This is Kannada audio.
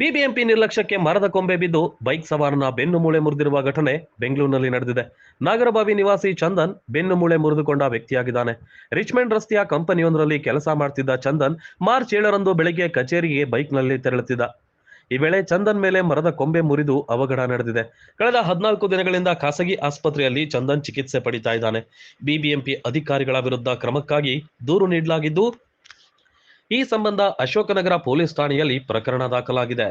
ಬಿಬಿಎಂಪಿ ನಿರ್ಲಕ್ಷ್ಯಕ್ಕೆ ಮರದ ಕೊಂಬೆ ಬಿದ್ದು ಬೈಕ್ ಸವಾರನ ಬೆನ್ನು ಮೂಳೆ ಮುರಿದಿರುವ ಘಟನೆ ಬೆಂಗಳೂರಿನಲ್ಲಿ ನಡೆದಿದೆ. ನಾಗರಬಾವಿ ನಿವಾಸಿ ಚಂದನ್ ಬೆನ್ನು ಮೂಳೆ ಮುರಿದುಕೊಂಡ ವ್ಯಕ್ತಿಯಾಗಿದ್ದಾನೆ. ರಿಚ್ಮಂಡ್ ರಸ್ತೆಯ ಕಂಪನಿಯೊಂದರಲ್ಲಿ ಕೆಲಸ ಮಾಡ್ತಿದ್ದ ಚಂದನ್ ಮಾರ್ಚ್ 7ರಂದು ಬೆಳಗ್ಗೆ ಕಚೇರಿಗೆ ಬೈಕ್ನಲ್ಲಿ ತೆರಳುತ್ತಿದ್ದ. ಈ ವೇಳೆ ಚಂದನ್ ಮೇಲೆ ಮರದ ಕೊಂಬೆ ಮುರಿದು ಅವಘಡ ನಡೆದಿದೆ. ಕಳೆದ 14 ದಿನಗಳಿಂದ ಖಾಸಗಿ ಆಸ್ಪತ್ರೆಯಲ್ಲಿ ಚಂದನ್ ಚಿಕಿತ್ಸೆ ಪಡಿತಾ ಇದ್ದಾನೆ. ಬಿಬಿಎಂಪಿ ಅಧಿಕಾರಿಗಳ ವಿರುದ್ಧ ಕ್ರಮಕ್ಕಾಗಿ ದೂರು ನೀಡಲಾಗಿದ್ದು, ಈ ಸಂಬಂಧ ಅಶೋಕನಗರ ಪೊಲೀಸ್ ಠಾಣೆಯಲ್ಲಿ ಪ್ರಕರಣ ದಾಖಲಾಗಿದೆ.